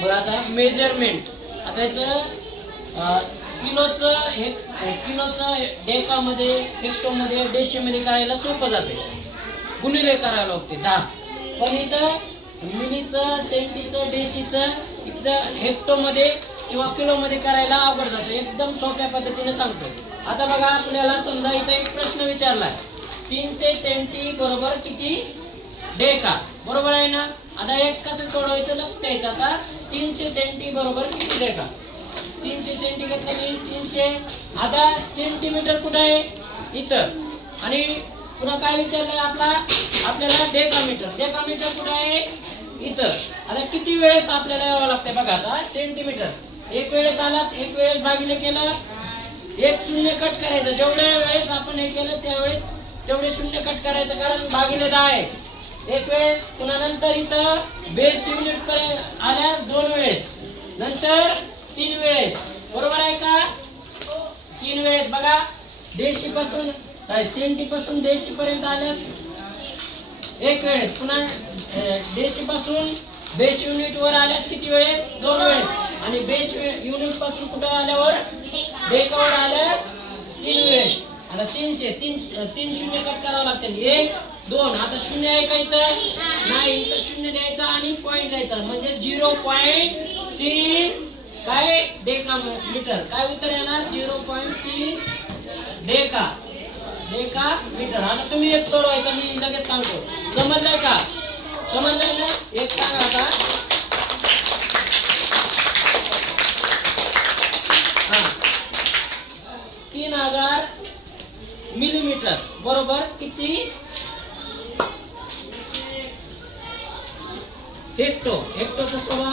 बघा आता मेजरमेंट. आता याचं किलोचं डेकामध्ये, हेक्टोमध्ये, डेशीमध्ये करायला सोपं जाते. गुणिले करायला लागते 10. पण इथं मिलीचं, सेंटीचं, डेशीचं इथं हेक्टोमध्ये किंवा किलोमध्ये करायला अवघड जातं. एकदम सोप्या पद्धतीने सांगतो. आता बघा आपल्याला समजा इथं एक प्रश्न विचारलाय, 300 सेंटी बरोबर किती डेका, बरोबर आहे ना. आता एक कसं सोडवायचं लक्ष द्यायचं. आता 300 सेंटी बरोबर किती डेका. 300 सेंटी घेतलं मी 300. आता सेंटीमीटर कुठं आहे इथं, आणि पुन्हा काय विचारलंय आपल्याला डेकामीटर. डेकामीटर कुठं आहे इथं. आता किती वेळेस आपल्याला यावं लागतंय बघा. आता सेंटीमीटर एक वेळेस आलात, एक वेळेस भागिले केलं, एक शून्य कट करायचं. जेवढ्या वेळेस आपण हे केलं त्यावेळेस तेवढे शून्य कट करायचं, कारण भागिले 10 आहे. एक वेळेस, पुन्हा नंतर इथं बेस युनिट पर्यंत आल्या 2 वेळेस, नंतर 3 वेळेस, बरोबर आहे का. 3 वेळेस बघा. डेशी पासून सेंटी पासून डेशी पर्यंत आल्यास एक वेळेस, पुन्हा डेशी पासून बेस युनिट वर आल्यास किती वेळेस, 2 वेळेस, आणि बेस युनिट पासून कुठे आल्यावर डेकावर आल्यास 3 वेळेस. आता 300 तीन शून्य कट करावं लागते. 1 2. आता शून्य आहे का इथं नाही, इथं शून्य द्यायचा आणि पॉईंट द्यायचा, म्हणजे 0.3 काय डेका मीटर. काय उत्तर येणार 0.3 डेका मीटर. आता तुम्ही एक सोडवायचं, मी लगेच सांगतो. समजलंय का, समजलंय ना. एक सांगा आता. 3000 मिलीमीटर बरोबर किती हेक्टो. हेक्टोचं सोडवा.